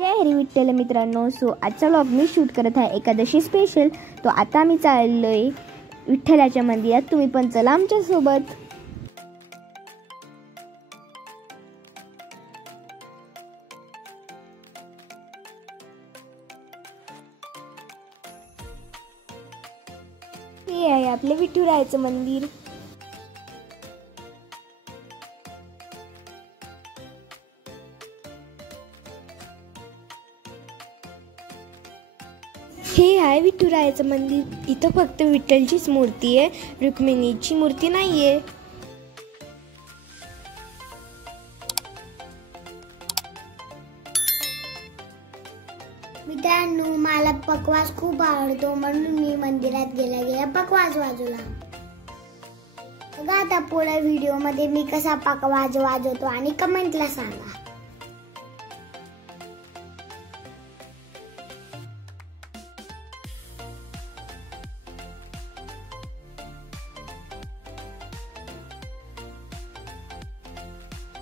जय हरी विठ्ठल मित्रांनो. आजचा व्लॉग मी शूट करत आहे एकादशी स्पेशल. तो आता आम्ही चाललोय विठ्ठलाच्या मंदिरात. तुम्ही पण चला आमच्या सोबत. हे आहे आपले विठुरायाचं मंदिर. हे आहे विठुरायाचं मंदिर. इथं फक्त विठ्ठलचीच मूर्ती आहे, रुक्मिणीची मूर्ती नाहीये. मित्रांनो, मला पकवास खूप आवडतो म्हणून मी मंदिरात गेल्या पकवास वाजवला. बघा आता पुढे व्हिडिओ मध्ये मी कसा पकवास वाजवतो आणि कमेंटला सांगा.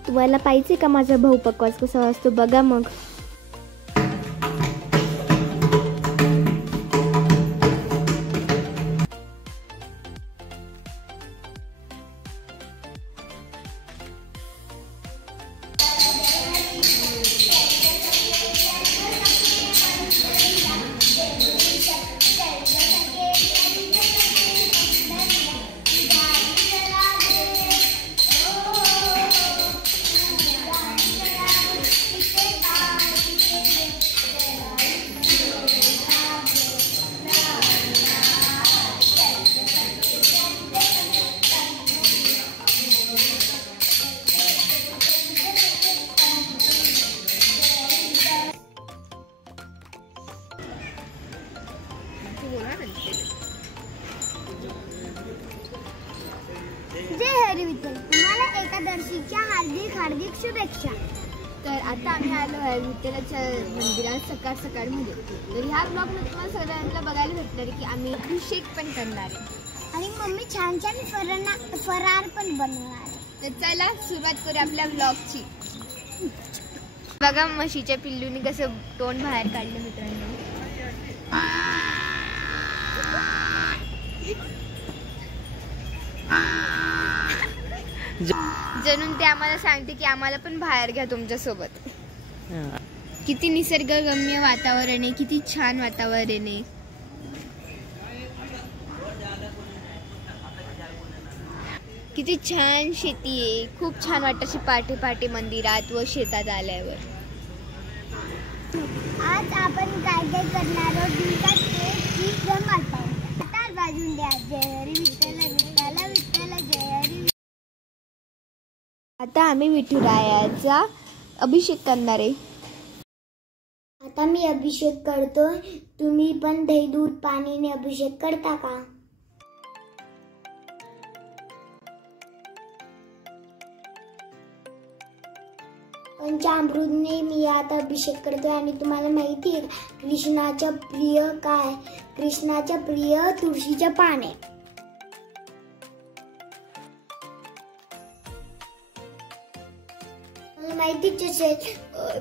तुम्हाला पाहिजे का माझा भाऊ पकवास कसा वाजतो? बघा मग. जय हरी विठ्ठल. तुम्हाला एकादशीच्या हार्दिक शुभेच्छा. तर आता आम्ही आलो आहे विठ्ठलाच्या मंदिरात सकाळ सकाळमध्ये. तर ह्या ब्लॉगमध्ये तुम्हाला सगळ्यांना बघायला भेटणार की आम्ही अभिषेक पण करणार आहे आणि मम्मी छान छान फरार पण बनवणार आहे. तर चला सुरुवात करू आपल्या ब्लॉगची. बघा म्हशीच्या पिल्लूनी कसं तोंड बाहेर काढलं मित्रांनो. जणून ते आम्हाला सांगते की आम्हाला पण बाहेर घ्या तुमच्या सोबत. किती निसर्गरम्य वातावरण आहे, किती छान वातावरण आहे. किती छान शेती आहे. खूप छान वाटतं अशी पाटे पाटे मंदिरात व शेतात आल्यावर. आज आपण काय काय करणार आहोत ते जमात ताल वाजून द्या. जय हरी विठ्ठल विठ्ठल विठ्ठल जय हरी. आता आम्ही विठुरायाचा अभिषेक करणार आहे. आता मी अभिषेक करतोय. तुम्ही पण दही दूध पाणीने अभिषेक करता का? पंचामृतने मी आता अभिषेक करतोय. आणि तुम्हाला माहिती आहे कृष्णाच्या प्रिय काय? कृष्णाच्या प्रिय तुळशीचे पान आहे. माहितीच असेल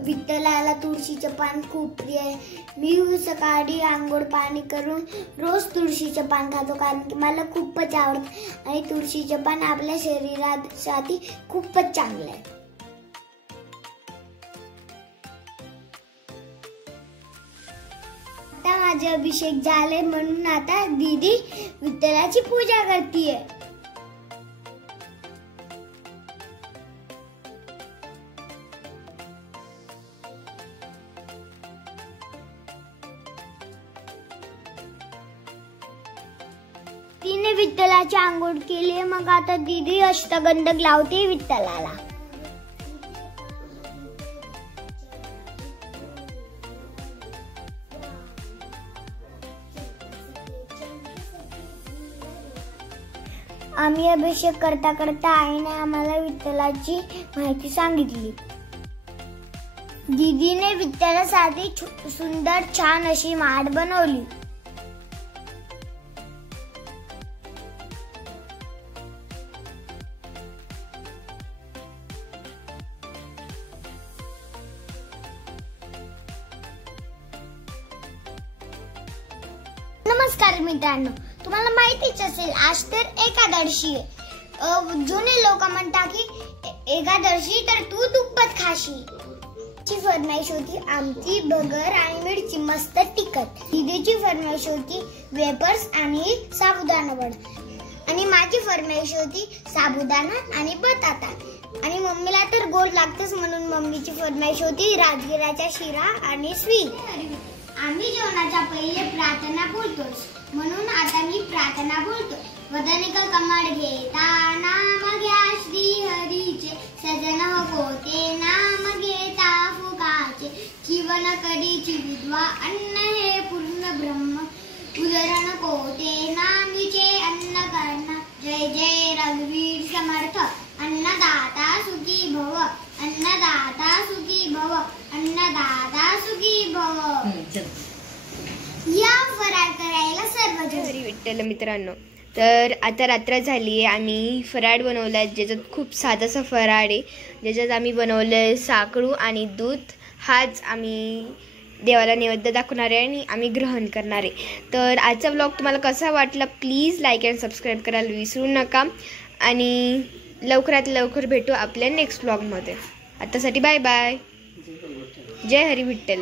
विठ्ठलाला तुळशीचे पान खूप प्रिय आहे. मी सकाळी आंघोळ पाणी करून रोज तुळशीचे पान खातो कारण की मला खूपच आवडतं आणि तुळशीचे पान आपल्या शरीरासाठी खूपच चांगलं आहे. आता माझे अभिषेक झाले म्हणून आता दीदी विठ्ठलाची पूजा करतीये. तिने विठ्ठलाची आंघोळ केली. मग आता दीदी अष्टगंध लावते विठ्ठलाला. आम्ही अभिषेक करता करता आईने आम्हाला विठ्ठलाची माहिती सांगितली. दीदीने विठ्ठलासाठी सुंदर छान अशी माळ बनवली. नमस्कार मित्रांनो, तुम्हाला माहितीच असेल आज तर एकादशी आहे. जुने लोक म्हणतात की एकादशी तर तू दुप्पट खाशी. ची फरमाईश होती आमची बगर आणि मिरची मस्त तिखट. दीदीची फरमाईश होती वेपर्स आणि साबुदाणा वडा. आणि माझी फरमाईश होती साबुदाणा आणि बटाटा. आणि मम्मीला तर गोड लागतेच म्हणून मम्मीची फरमाईश होती राजगिराचा शिरा आणि स्वीट. आम्ही जेवणाच्या पहिले प्रार्थना बोलतोच म्हणून आता मी प्रार्थना बोलतो. वदनिक कमळ घेता नाम घ्या श्री हरीचे, सजन होते नाम घेता फुकाचे. जीवन करीची विद्वा अन्न हे पूर्ण ब्रह्म, उदरण कोते नामीचे अन्न कर्ण. जय जय रघुवीर समर्थ, अन्नदाता सुखी भव, अन्नदाता सुखी भव, अन्नदाता सुखी भव. या फराळ करायला सर्वजण. हरी विठ्ठल मित्रांनो, तर आता रात्र झाली आहे. आम्ही फराळ बनवला आहे ज्याच्यात खूप साधासा फराळ आहे. ज्याच्यात आम्ही बनवलं आहे साकडू आणि दूध. हाच आम्ही देवाला नैवेद्य दाखवणार आहे आणि आम्ही ग्रहण करणार आहे. तर आजचा ब्लॉग तुम्हाला कसा वाटला प्लीज लाईक अँड सबस्क्राईब करायला विसरू नका. आणि लवकरात लवकर भेटू आपल्या नेक्स्ट ब्लॉगमध्ये. आतासाठी बाय बाय. जय हरी विठ्ठल.